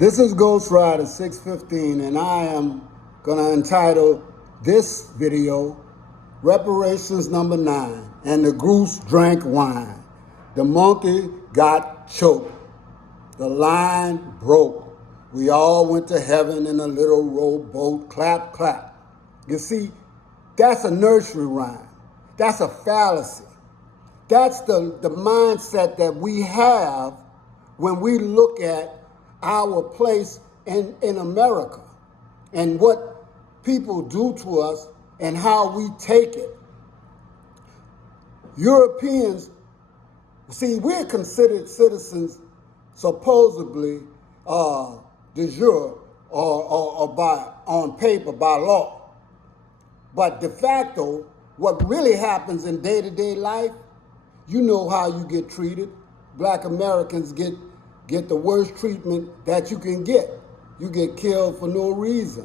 This is Ghost Rider 615, and I am going to entitle this video Reparations number 9. And the goose drank wine. The monkey got choked. The line broke. We all went to heaven in a little rowboat. Clap, clap. You see, that's a nursery rhyme. That's a fallacy. That's the mindset that we have when we look at our place in America and what people do to us and how we take it. Europeans, see, we're considered citizens supposedly de jure or by on paper by law. But de facto, what really happens in day-to-day life, you know how you get treated. Black Americans get the worst treatment that you can get. You get killed for no reason.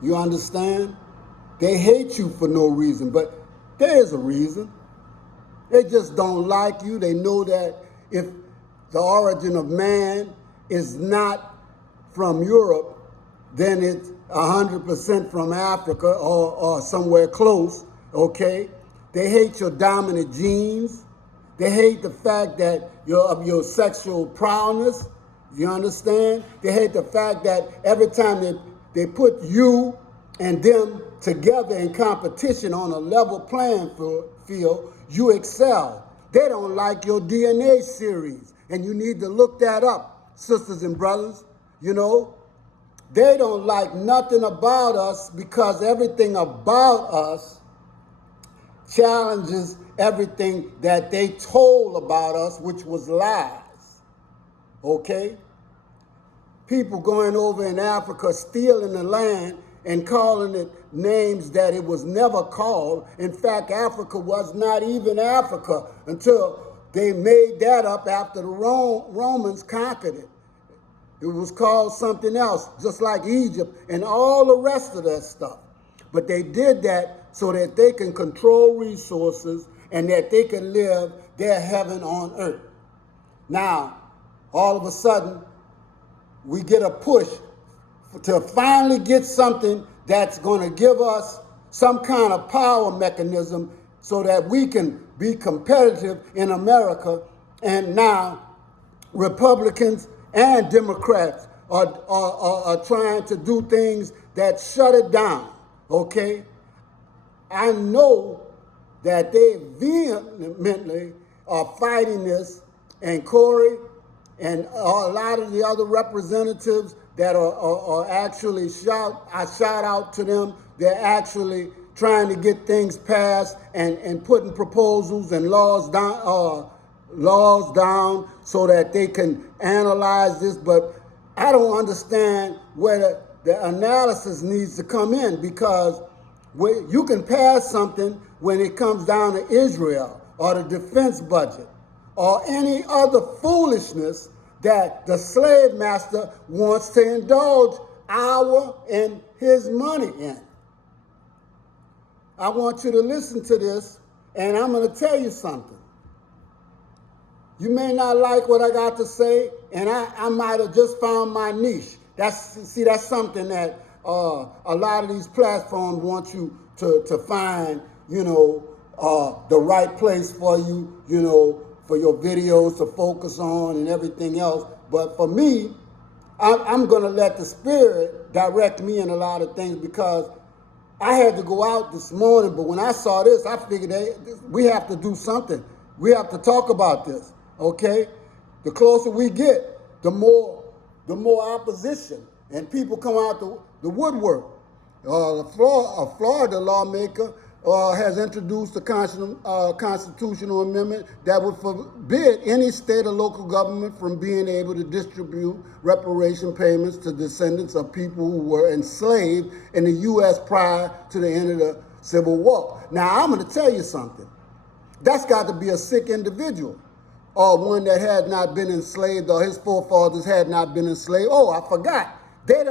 You understand? They hate you for no reason, but there is a reason. They just don't like you. They know that if the origin of man is not from Europe, then it's 100% from Africa or somewhere close, okay? They hate your dominant genes. They hate the fact that of your sexual prowess. You understand? They hate the fact that every time they put you and them together in competition on a level playing field, you excel. They don't like your DNA series, and you need to look that up, sisters and brothers. You know, they don't like nothing about us because everything about us challenges everything that they told about us, which was lies. Okay? People going over in Africa, stealing the land and calling it names that it was never called. In fact, Africa was not even Africa until they made that up after the Romans conquered it. It was called something else, just like Egypt and all the rest of that stuff. But they did that so that they can control resources and that they can live their heaven on earth. Now, all of a sudden, we get a push to finally get something that's going to give us some kind of power mechanism so that we can be competitive in America. And now Republicans and Democrats are trying to do things that shut it down, okay? I know that they vehemently are fighting this, and Corey and a lot of the other representatives that are actually I shout out to them. They're actually trying to get things passed and putting proposals and laws down so that they can analyze this. But I don't understand where the analysis needs to come in, because you can pass something when it comes down to Israel or the defense budget or any other foolishness that the slave master wants to indulge our and his money in. I want you to listen to this, and I'm going to tell you something. You may not like what I got to say, and I might have just found my niche. That's something that a lot of these platforms want you to find, the right place for you, for your videos to focus on and everything else. But for me, I'm going to let the Spirit direct me in a lot of things, because I had to go out this morning, but when I saw this, I figured we have to do something. We have to talk about this, okay? The closer we get, the more opposition, and people come out the woodwork. A Florida lawmaker has introduced a constitutional amendment that would forbid any state or local government from being able to distribute reparation payments to descendants of people who were enslaved in the U.S. prior to the end of the Civil War. Now, I'm going to tell you something. That's got to be a sick individual, or one that had not been enslaved, or his forefathers had not been enslaved. Oh, I forgot. They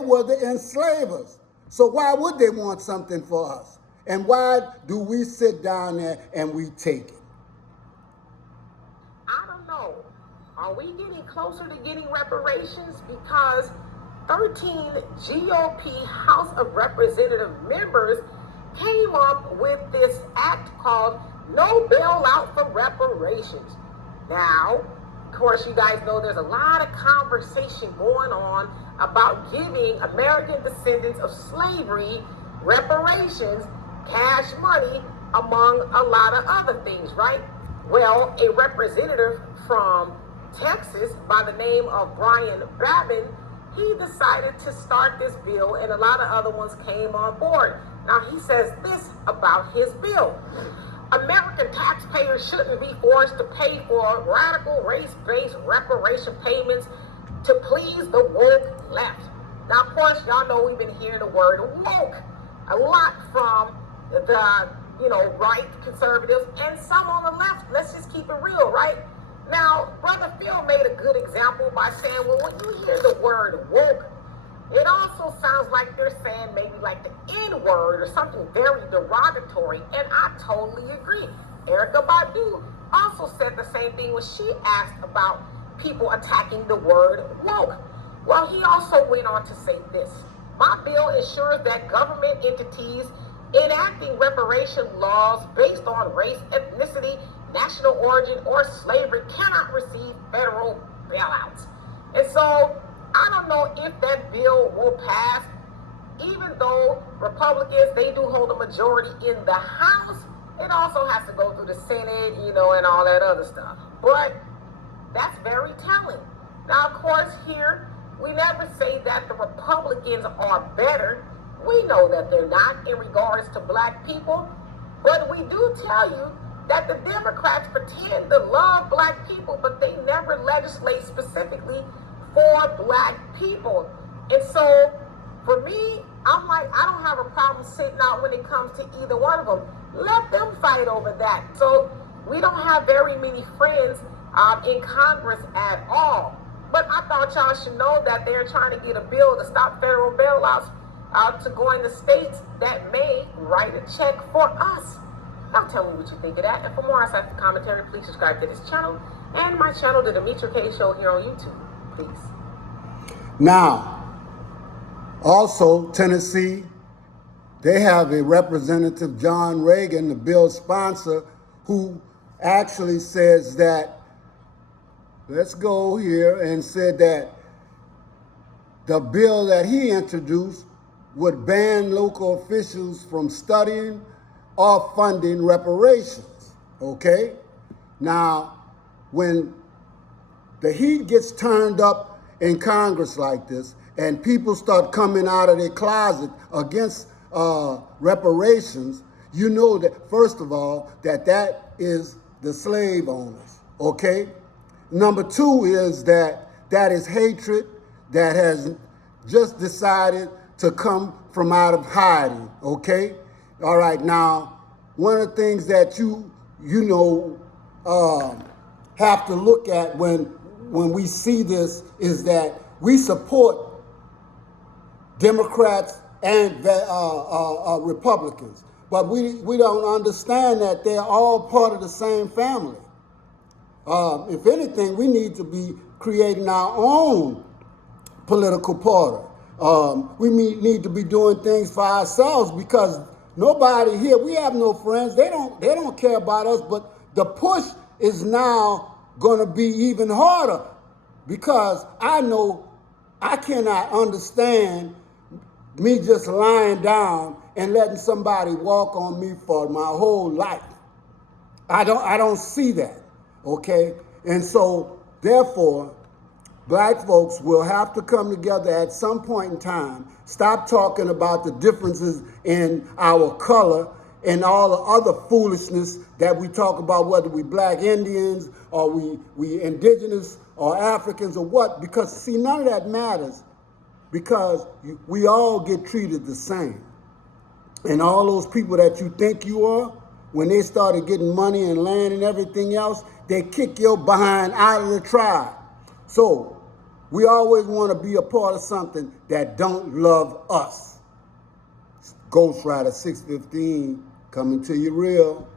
were the enslavers. So why would they want something for us? And why do we sit down there and we take it? I don't know. Are we getting closer to getting reparations? Because 13 GOP House of Representative members came up with this act called No Bailout for Reparations. Now, of course, you guys know there's a lot of conversation going on about giving American descendants of slavery reparations, cash money, among a lot of other things, right? Well, a representative from Texas by the name of Brian Babin, he decided to start this bill, and a lot of other ones came on board. Now, he says this about his bill. American taxpayers shouldn't be forced to pay for radical race-based reparation payments to please the woke left. Now, of course, y'all know we've been hearing the word woke a lot from the, right conservatives and some on the left. Let's just keep it real, right? Now, Brother Phil made a good example by saying, well, when you hear the word woke, it also sounds like they're saying maybe like the N-word or something very derogatory, and I totally agree. Erykah Badu also said the same thing when she asked about people attacking the word woke. Well, he also went on to say this. My bill ensures that government entities enacting reparation laws based on race, ethnicity, national origin, or slavery cannot receive federal bailouts. And so I don't know if that bill will pass, even though Republicans, they do hold a majority in the House. It also has to go through the Senate, and all that other stuff. But that's very telling. Now, of course, here, we never say that the Republicans are better. We know that they're not in regards to black people. But we do tell you that the Democrats pretend to love black people, but they never legislate specifically for black people. And so, for me, I'm like, I don't have a problem sitting out when it comes to either one of them. Let them fight over that. So, we don't have very many friends in Congress at all. But I thought y'all should know that they're trying to get a bill to stop federal bailouts to go into states that may write a check for us. Now tell me what you think of that. And for more insightful commentary, please subscribe to this channel and my channel, The Demetria K Show, here on YouTube. Please. Now, also, Tennessee, they have a representative, John Reagan, the bill's sponsor, who actually says that, let's go here, and said that the bill that he introduced would ban local officials from studying or funding reparations, okay? Now, when the heat gets turned up in Congress like this, and people start coming out of their closet against reparations, you know that, first of all, that is the slave owners, okay? Number two is that is hatred that has just decided to come from out of hiding, okay? All right, now, one of the things that you have to look at when we see this is that we support Democrats and Republicans, but we don't understand that they're all part of the same family. If anything, we need to be creating our own political party. We need to be doing things for ourselves, because nobody here, we have no friends. They don't care about us, but the push is now going to be even harder, because I know I cannot understand me just lying down and letting somebody walk on me for my whole life. I don't see that, okay? And so, therefore, black folks will have to come together at some point in time, stop talking about the differences in our color and all the other foolishness that we talk about, whether we black Indians or we indigenous or Africans or what, because see, none of that matters, because we all get treated the same. And all those people that you think you are, when they started getting money and land and everything else, they kick your behind out of the tribe. So we always want to be a part of something that don't love us. Ghost Rider 615 coming to you real.